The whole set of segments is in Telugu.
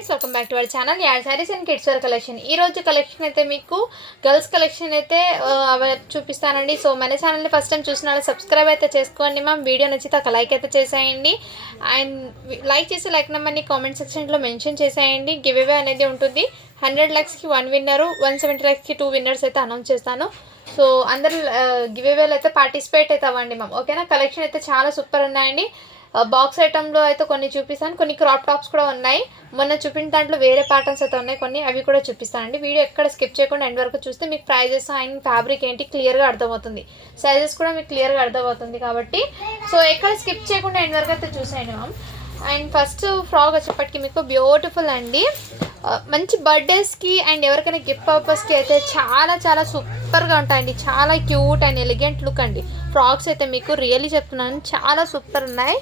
Friends, welcome back to our channel ad sarees and kids wear collection. ఈ రోజు కలెక్షన్ అయితే మీకు గర్ల్స్ కలెక్షన్ అయితే చూపిస్తానండి. సో మన ఛానల్ని ఫస్ట్ టైం చూసిన వాళ్ళు సబ్స్క్రైబ్ అయితే చేసుకోండి మ్యామ్. వీడియో నచ్చితే ఒక లైక్ అయితే చేసేయండి. అండ్ లైక్ చేసి లైక్ నెంబర్ని కామెంట్ సెక్షన్లో మెన్షన్ చేసేయండి. గివ్ అవే అనేది ఉంటుంది. 100 lakhsకి 1 విన్నరు, 170 lakhsకి 2 విన్నర్స్ అయితే అనౌన్స్ చేస్తాను. సో అందరూ గివ్ అవేలు అయితే పార్టిసిపేట్ అయితే అవ్వండి మ్యామ్. ఓకేనా? కలెక్షన్ అయితే చాలా సూపర్ ఉన్నాయండి. బాక్స్ ఐటెంలో అయితే కొన్ని చూపిస్తాను, కొన్ని క్రాప్ టాప్స్ కూడా ఉన్నాయి. మొన్న చూపించిన దాంట్లో వేరే ప్యాటర్న్స్ అయితే ఉన్నాయి, కొన్ని అవి కూడా చూపిస్తానండి. వీడియో ఎక్కడ స్కిప్ చేయకుండా ఎండ్ వరకు చూస్తే మీకు ప్రైజెస్ అండ్ ఫ్యాబ్రిక్ ఏంటి క్లియర్గా అర్థమవుతుంది, సైజెస్ కూడా మీకు క్లియర్గా అర్థమవుతుంది. కాబట్టి సో ఎక్కడ స్కిప్ చేయకుండా ఎండ్ వరకు అయితే చూసేయండి మ్యామ్. అండ్ ఫస్ట్ ఫ్రాక్ వచ్చేప్పటికి మీకు బ్యూటిఫుల్ అండి, మంచి బర్త్డేస్కి అండ్ ఎవరికైనా గిఫ్ట్ పర్పస్కి అయితే చాలా చాలా సూపర్గా ఉంటాయండి. చాలా క్యూట్ అండ్ ఎలిగెంట్ లుక్ అండి. ఫ్రాక్స్ అయితే మీకు రియల్లీ చెప్తున్నాను, చాలా సూపర్ ఉన్నాయి,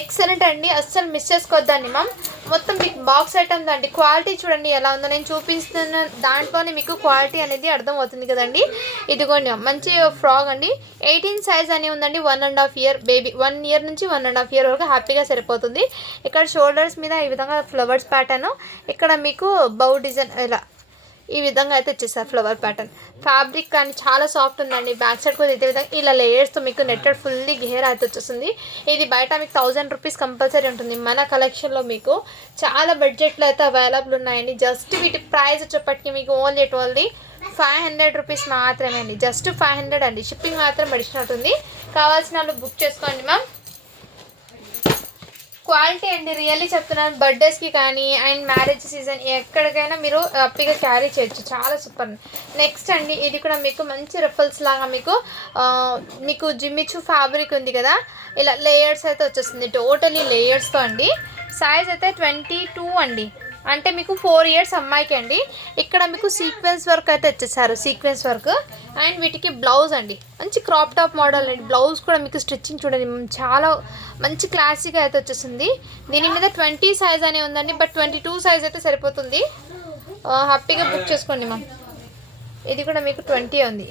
ఎక్సలెంట్ అండి. అస్సలు మిస్ చేసుకోవద్దండి మ్యామ్. మొత్తం మీకు బాక్స్ ఐటమ్స్ అండి. క్వాలిటీ చూడండి ఎలా ఉందో, నేను చూపిస్తున్న దాంట్లోనే మీకు క్వాలిటీ అనేది అర్థమవుతుంది కదండి. ఇదిగోండి మంచి ఫ్రాక్ అండి. 18 సైజ్ అని ఉందండి. 1.5 year బేబీ, 1 year నుంచి 1.5 year వరకు హ్యాపీగా సరిపోతుంది. ఇక్కడ షోల్డర్స్ మీద ఈ విధంగా ఫ్లవర్స్ ప్యాటర్న్, ఇక్కడ మీకు బౌ డిజైన్ ఇలా ఈ విధంగా అయితే వచ్చేసారు ఫ్లవర్ ప్యాటర్న్. ఫ్యాబ్రిక్ కానీ చాలా సాఫ్ట్ ఉందండి. బ్యాక్ సైడ్ కూడా ఇదే విధంగా ఇలా లేయర్స్తో మీకు నెట్టెడ్ ఫుల్లీ గేర్ అయితే వచ్చేస్తుంది. ఇది బయట మీకు 1000 rupees కంపల్సరీ ఉంటుంది. మన కలెక్షన్లో మీకు చాలా బడ్జెట్లో అయితే అవైలబుల్ ఉన్నాయండి. జస్ట్ వీటి ప్రైస్ వచ్చేప్పటికి మీకు ఓన్లీ 500 rupees మాత్రమే అండి. జస్ట్ 500 అండి. షిప్పింగ్ మాత్రం అడిషనల్ ఉంటుంది. కావాల్సిన వాళ్ళు బుక్ చేసుకోండి మ్యామ్. క్వాలిటీ అండి రియల్లీ చెప్తున్నాను. బర్త్డేస్కి కానీ అండ్ మ్యారేజ్ సీజన్ ఎక్కడికైనా మీరు హ్యాపీగా క్యారీ చేయొచ్చు. చాలా సూపర్. నెక్స్ట్ అండి, ఇది కూడా మీకు మంచి రఫల్స్ లాగా మీకు జిమ్మిచు ఫ్యాబ్రిక్ ఉంది కదా, ఇలా లేయర్స్ అయితే వచ్చేస్తుంది. టోటలీ లేయర్స్తో అండి. సైజ్ అయితే 22 అండి, అంటే మీకు 4 years అమ్మాయికి అండి. ఇక్కడ మీకు సీక్వెన్స్ వర్క్ అయితే వచ్చేసారు, సీక్వెన్స్ వర్క్. అండ్ వీటికి బ్లౌజ్ అండి, మంచి క్రాప్ టాప్ మోడల్ అండి. బ్లౌజ్ కూడా మీకు స్టిచ్చింగ్ చూడండి, చాలా మంచి క్లాసీగా అయితే వచ్చేసింది. దీని మీద 20 size అనే ఉందండి, బట్ 22 size అయితే సరిపోతుంది. హ్యాపీగా బుక్ చేసుకోండి మ్యామ్. ఇది కూడా మీకు 20 ఉంది.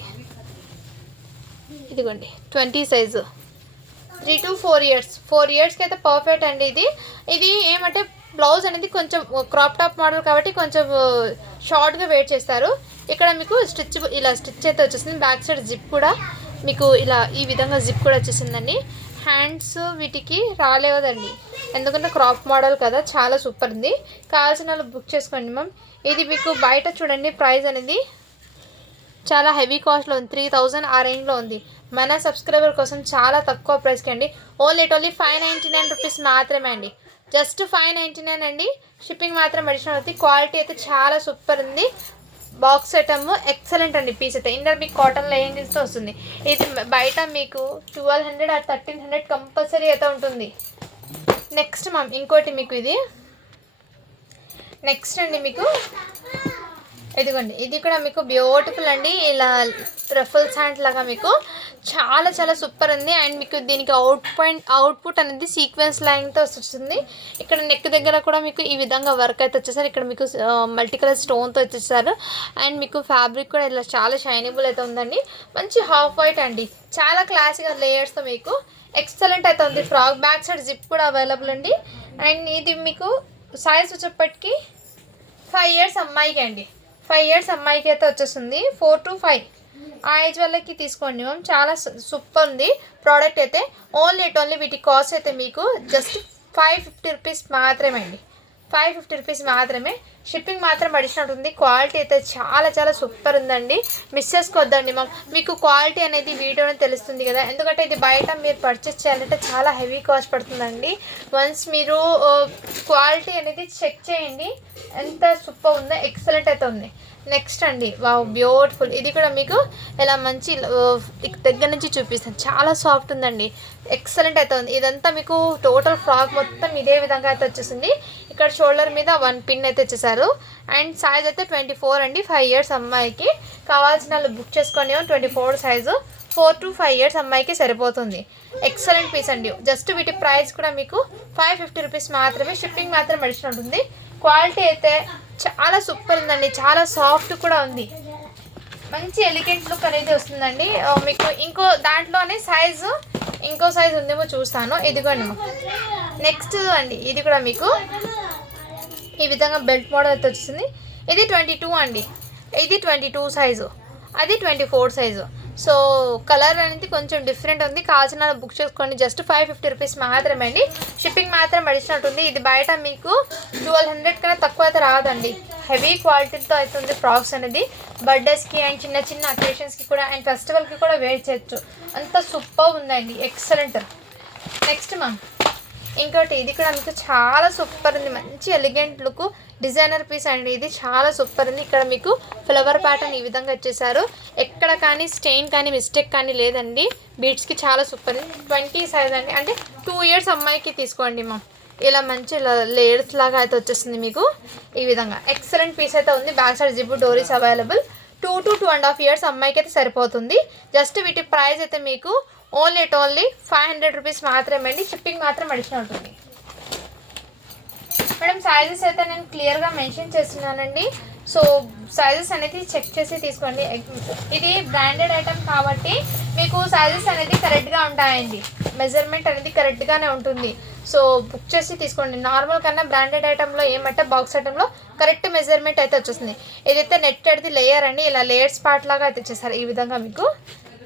ఇదిగోండి 20 size, 3 to 4 years. 4 yearsకి అయితే పర్ఫెక్ట్ అండి. ఇది ఏమంటే బ్లౌజ్ అనేది కొంచెం క్రాప్ టాప్ మోడల్ కాబట్టి కొంచెం షార్ట్గా వెయిట్ చేస్తారు. ఇక్కడ మీకు ఇలా స్టిచ్ అయితే వచ్చేసింది. బ్యాక్ సైడ్ జిప్ కూడా మీకు ఇలా ఈ విధంగా జిప్ కూడా వచ్చేసిందండి. హ్యాండ్స్ వీటికి రాలేవదండి, ఎందుకంటే క్రాప్ మోడల్ కదా. చాలా సూపర్ ఉంది. కావాల్సిన వాళ్ళు బుక్ చేసుకోండి మ్యామ్. ఇది మీకు బయట చూడండి ప్రైస్ అనేది చాలా హెవీ కాస్ట్లో ఉంది, 3000 ఆ రేంజ్లో ఉంది. మన సబ్స్క్రైబర్ కోసం చాలా తక్కువ ప్రైస్కి అండి. ఓన్లీ 599 rupees మాత్రమే అండి. జస్ట్ 599 అండి. షిప్పింగ్ మాత్రం అడిషనల్ అవుతుంది. క్వాలిటీ అయితే చాలా సూపర్ ఉంది. బాక్స్ ఐటమ్ ఎక్సలెంట్ అండి. పీస్ అయితే ఇంటర్ మీకు కాటన్ లెహెంగిల్స్తో వస్తుంది. ఇది బయట మీకు 1200 or 1300 కంపల్సరీ అయితే ఉంటుంది. నెక్స్ట్ మ్యామ్ ఇంకోటి మీకు ఇది నెక్స్ట్ అండి, మీకు ఇదిగోండి. ఇది కూడా మీకు బ్యూటిఫుల్ అండి. ఇలా రఫల్స్ హ్యాండ్ లాగా మీకు చాలా చాలా సూపర్ ఉంది. అండ్ మీకు దీనికి అవుట్పుట్ అనేది సీక్వెన్స్ లైన్తో వస్తుంది. ఇక్కడ నెక్ దగ్గర కూడా మీకు ఈ విధంగా వర్క్ అయితే వచ్చేసారు. ఇక్కడ మీకు మల్టీ కలర్ స్టోన్తో వచ్చేసారు. అండ్ మీకు ఫ్యాబ్రిక్ కూడా ఇలా చాలా షైనబుల్ అయితే ఉందండి. మంచి హాఫ్ వైట్ అండి, చాలా క్లాసిక్గా లేయర్స్తో మీకు ఎక్సలెంట్ అయితే ఉంది. ఫ్రాక్ బ్యాక్ సైడ్ జిప్ కూడా అవైలబుల్ అండి. అండ్ ఇది మీకు సైజ్ వచ్చేప్పటికి 5 years అమ్మాయికి అండి. 5 years అమ్మాయికి అయితే వచ్చేస్తుంది. 4 to 5 ఆ ఏజ్ వాళ్ళకి తీసుకోండి మ్యామ్. చాలా సూపర్ ఉంది ప్రోడక్ట్ అయితే. ఓన్లీ వీటి కాస్ట్ అయితే మీకు జస్ట్ 550 rupees మాత్రమే అండి. 550 rupees మాత్రమే. షిప్పింగ్ మాత్రం అడిషనల్ ఉంది. క్వాలిటీ అయితే చాలా చాలా సూపర్ ఉందండి. మిస్ చేసుకోవద్దండి మ్యామ్. మీకు క్వాలిటీ అనేది వీడియోనే తెలుస్తుంది కదా, ఎందుకంటే ఇది బయట మీరు పర్చేస్ చేయాలంటే చాలా హెవీ కాస్ట్ పడుతుందండి. వన్స్ మీరు క్వాలిటీ అనేది చెక్ చేయండి, ఎంత సూపర్ ఉందో, ఎక్సలెంట్ అయితే ఉంది. నెక్స్ట్ అండి, వావ్ బ్యూటిఫుల్. ఇది కూడా మీకు ఇలా మంచి దగ్గర నుంచి చూపిస్తాను. చాలా సాఫ్ట్ ఉందండి, ఎక్సలెంట్ అయితే ఉంది. ఇదంతా మీకు టోటల్ ఫ్రాక్ మొత్తం ఇదే విధంగా అయితే వచ్చేసింది. ఇక్కడ షోల్డర్ మీద 1 pin అయితే వచ్చేసారు. అండ్ సైజ్ అయితే 24 అండి. 5 years అమ్మాయికి. కావాల్సిన వాళ్ళు బుక్ చేసుకొని 24 సైజు, 4 to 5 years అమ్మాయికి సరిపోతుంది. ఎక్సలెంట్ పీస్ అండి. జస్ట్ వీటి ప్రైస్ కూడా మీకు 550 rupees మాత్రమే. షిప్పింగ్ మాత్రం అడిషనల్ ఉంటుంది. క్వాలిటీ అయితే చాలా సూపర్ ఉందండి, చాలా సాఫ్ట్ కూడా ఉంది. మంచి ఎలిగెంట్ లుక్ అనేది వస్తుందండి. మీకు ఇంకో దాంట్లోనే ఇంకో సైజు ఉందేమో చూస్తాను. ఇదిగోండి నెక్స్ట్ అండి, ఇది కూడా మీకు ఈ విధంగా బెల్ట్ మోడల్ అయితే వచ్చింది. ఇది 22 అండి, ఇది 22 సైజు, అది 24 సైజు. సో కలర్ అనేది కొంచెం డిఫరెంట్ ఉంది. కావాల్సిన బుక్ చేసుకోండి. జస్ట్ 550 రూపీస్ మాత్రమే అండి. షిప్పింగ్ మాత్రం పడిచినట్టుంది. ఇది బయట మీకు 1200 కన్నా తక్కువ అయితే రాదండి. హెవీ క్వాలిటీతో అయితే ఉంది ఫ్రాక్స్ అనేది. బర్త్డేస్కి అండ్ చిన్న చిన్న అకేషన్స్కి కూడా అండ్ ఫెస్టివల్కి కూడా వేర్ చేయొచ్చు. అంత సూపర్ ఉందండి, ఎక్సలెంట్. నెక్స్ట్ మ్యామ్ ఇంకోటి, ఇది కూడా మీకు చాలా సూపర్ ఉంది. మంచి ఎలిగెంట్ లుక్ డిజైనర్ పీస్ అండి. ఇది చాలా సూపర్ ఉంది. ఇక్కడ మీకు ఫ్లవర్ ప్యాటర్న్ ఈ విధంగా వచ్చేసారు. ఎక్కడ కానీ స్టెయిన్ కానీ మిస్టేక్ కానీ లేదండి. బీడ్స్కి చాలా సూపర్ ఉంది. 20 సైజ్ అండి, అంటే 2 ఇయర్స్ అమ్మాయికి తీసుకోండి మా. ఇలా మంచి లేయర్స్ లాగా అయితే వచ్చేస్తుంది మీకు ఈ విధంగా. ఎక్సలెంట్ పీస్ అయితే ఉంది. బ్యాక్ సైడ్ జిప్ డోరీస్ అవైలబుల్. 2 to 2.5 ఇయర్స్ అమ్మాయికి అయితే సరిపోతుంది. జస్ట్ వీటి ప్రైస్ అయితే మీకు ఓన్లీ 500 రూపీస్ మాత్రమే అండి. షిప్పింగ్ మాత్రం అడిషనల్ ఉంటుంది. మేడం సైజెస్ అయితే నేను క్లియర్గా మెన్షన్ చేస్తున్నానండి. సో సైజెస్ అనేది చెక్ చేసి తీసుకోండి. ఇది బ్రాండెడ్ ఐటమ్ కాబట్టి మీకు సైజెస్ అనేది కరెక్ట్గా ఉంటాయండి. మెజర్మెంట్ అనేది కరెక్ట్గానే ఉంటుంది. సో బుక్ చేసి తీసుకోండి. నార్మల్ కన్నా బ్రాండెడ్ ఐటెంలో ఏమంటే బాక్స్ ఐటెంలో కరెక్ట్ మెజర్మెంట్ అయితే వచ్చేస్తుంది. ఏదైతే నెట్టెడ్ది లేయర్ అండి, ఇలా లేయర్స్ పార్ట్ లాగా అయితే వచ్చేసారు. ఈ విధంగా మీకు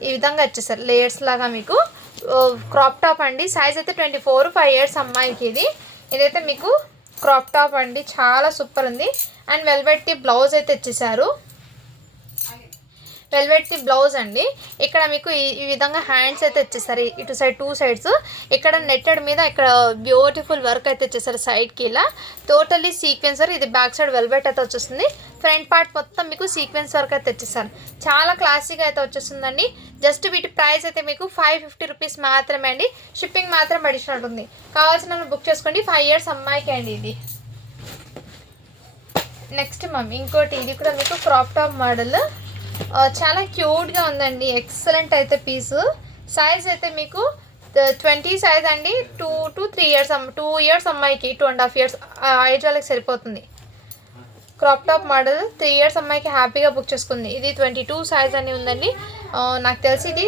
ఈ విధంగా వచ్చేసారు లేయర్స్ లాగా మీకు. క్రాప్ టాప్ అండి. సైజ్ అయితే 24, 5 ఇయర్స్ అమ్మాయికి. ఇదైతే మీకు క్రాప్ టాప్ అండి, చాలా సూపర్ ఉంది. అండ్ వెల్వెట్ది బ్లౌజ్ అయితే ఇచ్చేసారు. వెల్వెట్ది బ్లౌజ్ అండి. ఇక్కడ మీకు ఈ విధంగా హ్యాండ్స్ అయితే ఇచ్చేసారు. ఇటు సైడ్ 2 సైడ్స్. ఇక్కడ నెట్టెడ్ మీద ఇక్కడ బ్యూటిఫుల్ వర్క్ అయితే ఇచ్చేసారు సైడ్కి. ఇలా టోటల్లీ సీక్వెన్సర్. ఇది బ్యాక్ సైడ్ వెల్వెట్ అయితే వచ్చేస్తుంది. ఫ్రంట్ పార్ట్ మొత్తం మీకు సీక్వెన్స్ వర్క్ అయితే ఇచ్చేసారు. చాలా క్లాసీగా అయితే వచ్చేస్తుందండి. జస్ట్ వీటి ప్రైస్ అయితే మీకు 550 రూపీస్ మాత్రమే అండి. షిప్పింగ్ మాత్రం అడిషనల్ ఉంది. కావాల్సిన బుక్ చేసుకోండి. 5 ఇయర్స్ అమ్మాయికి అండి ఇది. నెక్స్ట్ మమ్మీ ఇంకోటి, ఇది కూడా మీకు క్రాప్ టాప్ మోడల్. చాలా క్యూట్గా ఉందండి. ఎక్సలెంట్ అయితే పీసు. సైజ్ అయితే మీకు 20 సైజ్ అండి. 2 to 3 ఇయర్స్ 2 ఇయర్స్ అమ్మాయికి, 2.5 ఇయర్స్ ఏజ్ వాళ్ళకి సరిపోతుంది. క్రాప్ టాప్ మోడల్ 3 ఇయర్స్ అమ్మాయికి హ్యాపీగా బుక్ చేసుకుంది. ఇది 22 సైజ్ అని ఉందండి. నాకు తెలిసి ఇది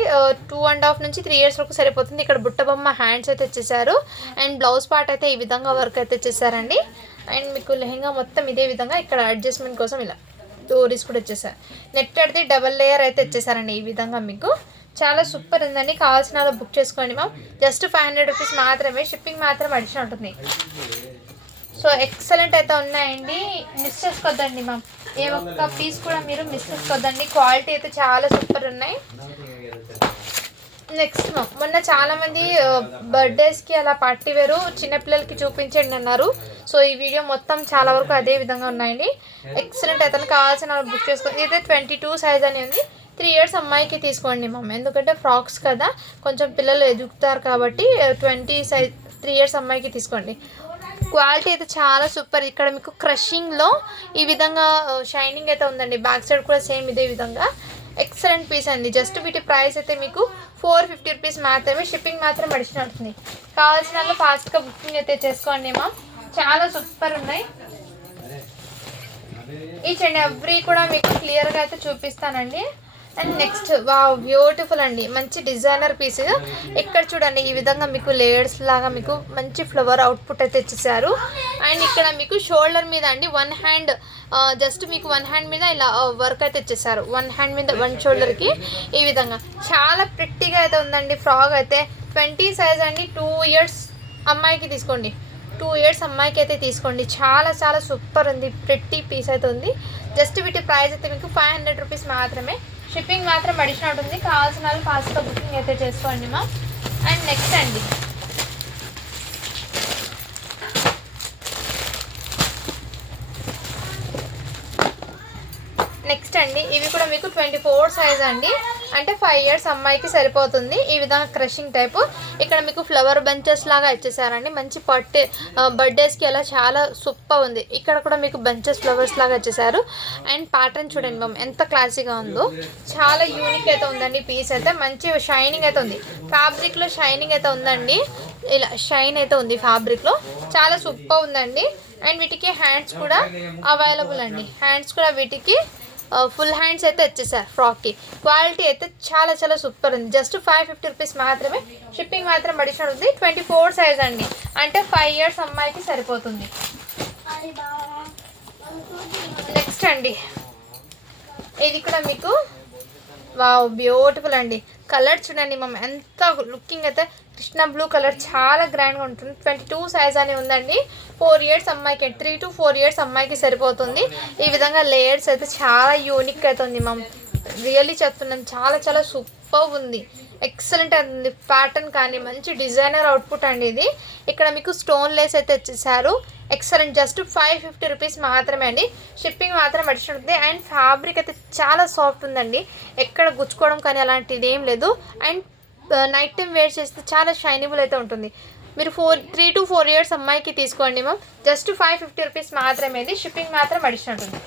2.5 నుంచి 3 ఇయర్స్ వరకు సరిపోతుంది. ఇక్కడ బుట్టబొమ్మ హ్యాండ్స్ అయితే ఇచ్చేసారు. అండ్ బ్లౌజ్ పార్ట్ అయితే ఈ విధంగా వర్క్ అయితే ఇచ్చేసారండి. అండ్ మీకు లెహెంగా మొత్తం ఇదే విధంగా ఇక్కడ అడ్జస్ట్మెంట్ కోసం ఇలా డోరీస్ కూడా వచ్చేసారు. నెట్టెడ్ది డబల్ లేయర్ అయితే ఇచ్చేసారండి. ఈ విధంగా మీకు చాలా సూపర్ ఉందండి. కావాల్సిన బుక్ చేసుకోండి మ్యామ్. జస్ట్ 500 రూపీస్ మాత్రమే. షిప్పింగ్ మాత్రం అడిషనల్ ఉంటుంది. సో ఎక్సలెంట్ అయితే ఉన్నాయండి. మిస్ చేసుకోవద్దండి మ్యామ్. ఏ ఒక్క పీస్ కూడా మీరు మిస్ చేసుకోవద్దండి. క్వాలిటీ అయితే చాలా సూపర్ ఉన్నాయి. నెక్స్ట్ మ్యామ్, మొన్న చాలామంది బర్త్డేస్కి అలా పార్టీ వేరు చిన్నపిల్లలకి చూపించండి అన్నారు. సో ఈ వీడియో మొత్తం చాలా వరకు అదే విధంగా ఉన్నాయండి. ఎక్సలెంట్ అయితే కావాల్సిన బుక్ చేసుకోండి. ఇదైతే 22 సైజ్ అని ఉంది. 3 ఇయర్స్ అమ్మాయికి తీసుకోండి మ్యామ్. ఎందుకంటే ఫ్రాక్స్ కదా, కొంచెం పిల్లలు ఎదుగుతారు కాబట్టి 20 సైజ్ 3 ఇయర్స్ అమ్మాయికి తీసుకోండి. క్వాలిటీ అయితే చాలా సూపర్. ఇక్కడ మీకు క్రషింగ్లో ఈ విధంగా షైనింగ్ అయితే ఉందండి. బ్యాక్ సైడ్ కూడా సేమ్ ఇదే విధంగా. ఎక్సలెంట్ పీస్ అండి. జస్ట్ వీటి ప్రైస్ అయితే మీకు 450 రూపీస్ మాత్రమే. షిప్పింగ్ మాత్రం అడిషనల్ అవుతుంది. కావాల్సిన వాళ్ళు ఫాస్ట్గా బుకింగ్ అయితే చేసుకోండి మ్యామ్. చాలా సూపర్ ఉన్నాయి. ఈచ్ అండ్ ఎవ్రీ కూడా మీకు క్లియర్గా అయితే చూపిస్తానండి. అండ్ నెక్స్ట్ వావ్ బ్యూటిఫుల్ అండి. మంచి డిజైనర్ పీస్. ఇక్కడ చూడండి ఈ విధంగా మీకు లేయర్స్ లాగా మీకు మంచి ఫ్లవర్ అవుట్పుట్ అయితే ఇచ్చేసారు. అండ్ ఇక్కడ మీకు షోల్డర్ మీద అండి 1 హ్యాండ్, జస్ట్ మీకు 1 హ్యాండ్ మీద ఇలా వర్క్ అయితే ఇచ్చేసారు. 1 హ్యాండ్ మీద 1 షోల్డర్కి ఈ విధంగా చాలా ప్రిట్టిగా అయితే ఉందండి. ఫ్రాక్ అయితే 20 సైజ్ అండి. 2 ఇయర్స్ అమ్మాయికి తీసుకోండి. 2 ఇయర్స్ అమ్మాయికి అయితే తీసుకోండి. చాలా చాలా సూపర్ ఉంది. ప్రిట్టి పీస్ అయితే ఉంది. జస్ట్ వీటి ప్రైస్ అయితే మీకు 500 రూపీస్ మాత్రమే. షిప్పింగ్ మాత్రం అడిషనల్ ఉంటుంది. కావాల్సిన వాళ్ళు ఫాస్ట్గా బుకింగ్ అయితే చేసుకోండి మా. అండ్ నెక్స్ట్ అండి ఇవి కూడా మీకు 24 సైజ్ అండి. అంటే 5 ఇయర్స్ అమ్మాయికి సరిపోతుంది. ఈ విధంగా క్రషింగ్ టైపు. ఇక్కడ మీకు ఫ్లవర్ బంచెస్ లాగా ఇచ్చేసారండి. మంచి బర్త్డేస్కి అలా చాలా సూపర్ ఉంది. ఇక్కడ కూడా మీకు బంచెస్ ఫ్లవర్స్ లాగా ఇచ్చేసారు. అండ్ ప్యాటర్న్ చూడండి మ్యామ్ ఎంత క్లాసీగా ఉందో. చాలా యూనిక్ అయితే ఉందండి. పీస్ అయితే మంచి షైనింగ్ అయితే ఉంది. ఫ్యాబ్రిక్లో షైనింగ్ అయితే ఉందండి. ఇలా షైన్ అయితే ఉంది ఫ్యాబ్రిక్లో. చాలా సూపర్ ఉందండి. అండ్ వీటికి హ్యాండ్స్ కూడా అవైలబుల్ అండి. హ్యాండ్స్ కూడా వీటికి ఫుల్ హ్యాండ్స్ అయితే వచ్చేసారు ఫ్రాక్కి. క్వాలిటీ అయితే చాలా చాలా సూపర్ ఉంది. జస్ట్ 550 రూపీస్ మాత్రమే. షిప్పింగ్ మాత్రం అడిషనల్ ఉంది. 24 సైజ్ అండి. అంటే 5 ఇయర్స్ అమ్మాయికి సరిపోతుంది. నెక్స్ట్ అండి, ఇది కూడా మీకు వావ్ బ్యూటిఫుల్ అండి. కలర్ చూడండి మ్యామ్, ఎంత లుకింగ్ అయితే కృష్ణ బ్లూ కలర్ చాలా గ్రాండ్గా ఉంటుంది. 22 సైజ్ అని ఉందండి. 4 ఇయర్స్ అమ్మాయికి, 3 to 4 ఇయర్స్ అమ్మాయికి సరిపోతుంది. ఈ విధంగా లేయర్స్ అయితే చాలా యూనిక్ అయితే ఉంది మ్యామ్. రియల్లీ చెప్తున్నాను, చాలా చాలా సూపర్ ఉంది, ఎక్సలెంట్ అవుతుంది. ప్యాటర్న్ కానీ మంచి డిజైనర్ అవుట్పుట్ అండి ఇది. ఇక్కడ మీకు స్టోన్ లేస్ అయితే ఇచ్చేసారు. ఎక్సలెంట్, జస్ట్ 550 రూపీస్ మాత్రమే అండి. షిప్పింగ్ మాత్రం అడిషనల్ ఉంటుంది. అండ్ ఫ్యాబ్రిక్ అయితే చాలా సాఫ్ట్ ఉందండి, ఎక్కడ గుచ్చుకోవడం కానీ అలాంటిది ఏం లేదు. అండ్ నైట్ టైం వేర్ చేస్తే చాలా షైనబుల్ అయితే ఉంటుంది. మీరు 3 to 4 ఇయర్స్ అమ్మాయికి తీసుకోండి మ్యామ్. జస్ట్ 550 రూపీస్ మాత్రమే అండి. షిప్పింగ్ మాత్రం అడిషనల్ ఉంటుంది.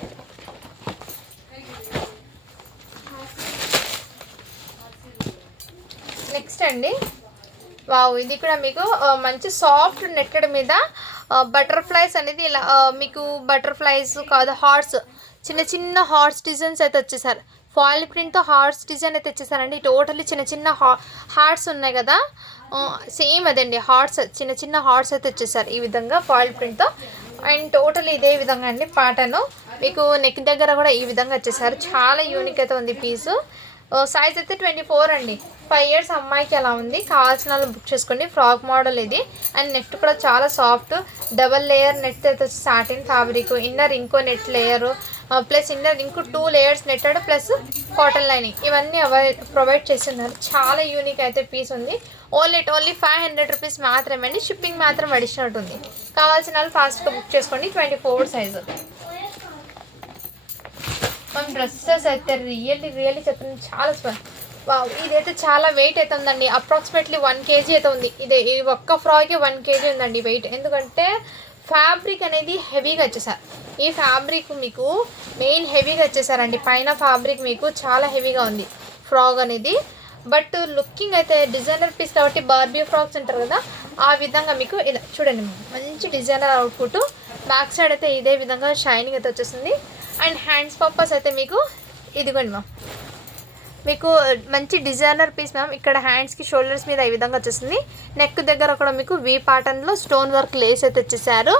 నెక్స్ట్ అండి, వావ్ ఇది కూడా మీకు మంచి సాఫ్ట్ నెట్టెడ్ మీద బటర్ఫ్లైస్ అనేది ఇలా మీకు బటర్ఫ్లైస్ కాదు, హార్ట్స్, చిన్న చిన్న హార్ట్స్ డిజైన్స్ అయితే వచ్చేసారు. ఫాయిల్ ప్రింట్తో హార్ట్స్ డిజైన్ అయితే వచ్చేసారండి. టోటల్లీ చిన్న చిన్న హార్ట్స్ ఉన్నాయి కదా, సేమ్ అదండి హార్ట్స్, చిన్న చిన్న హార్ట్స్ అయితే వచ్చేసారు ఈ విధంగా ఫాయిల్ ప్రింట్తో. అండ్ టోటల్ ఇదే విధంగా అండి ప్యాటర్న్. మీకు నెక్ దగ్గర కూడా ఈ విధంగా వచ్చేసారు. చాలా యూనిక్ అయితే ఉంది పీసు. సైజ్ అయితే 24 అండి. 5 ఇయర్స్ అమ్మాయికి అలా ఉంది. కావాల్సిన వాళ్ళు బుక్ చేసుకోండి. ఫ్రాక్ మోడల్ ఇది. అండ్ నెట్ కూడా చాలా సాఫ్ట్, డబల్ లేయర్ నెట్ అయితే వచ్చి సాటిన్ ఫ్యాబ్రిక్, ఇన్నర్ ఇంకో నెట్ లేయరు, ప్లస్ ఇన్నర్ ఇంకో 2 layers netted plus cotton lining, ఇవన్నీ ప్రొవైడ్ చేస్తున్నారు. చాలా యూనిక్ అయితే పీస్ ఉంది. ఓన్లీ 500 రూపీస్ మాత్రమే అండి. షిప్పింగ్ మాత్రం అడిషనల్ ఉంది. కావాల్సిన వాళ్ళు ఫాస్ట్గా బుక్ చేసుకోండి. 24 సైజు. మన డ్రెస్సెస్ అయితే రియల్లీ చెప్తున్నాను, చాలా వావ్ ఇదైతే చాలా వెయిట్ అయితే ఉందండి. అప్రాక్సిమేట్లీ 1 kg అయితే ఉంది. ఈ ఒక్క ఫ్రాక్కి 1 kg ఉందండి వెయిట్. ఎందుకంటే ఫ్యాబ్రిక్ అనేది హెవీగా వచ్చేసారు. ఈ ఫ్యాబ్రిక్ మీకు మెయిన్ హెవీగా వచ్చేసారండి. పైన ఫ్యాబ్రిక్ మీకు చాలా హెవీగా ఉంది ఫ్రాక్ అనేది. బట్ లుకింగ్ అయితే డిజైనర్ పీస్ కాబట్టి బార్బీ ఫ్రాక్స్ అంటారు కదా, ఆ విధంగా మీకు ఇలా చూడండి మంచి డిజైనర్ అవుట్పుట్. బ్యాక్ సైడ్ అయితే ఇదే విధంగా షైనింగ్ అయితే వచ్చేసింది. అండ్ హ్యాండ్స్ పర్పస్ అయితే మీకు ఇదిగోండి మ్యామ్, మీకు మంచి డిజైనర్ పీస్ మ్యామ్. ఇక్కడ హ్యాండ్స్కి షోల్డర్స్ మీద ఈ విధంగా వచ్చేసింది. నెక్ దగ్గర కూడా మీకు వీ ప్యాటర్న్లో స్టోన్ వర్క్ లేస్ అయితే వచ్చేసారు.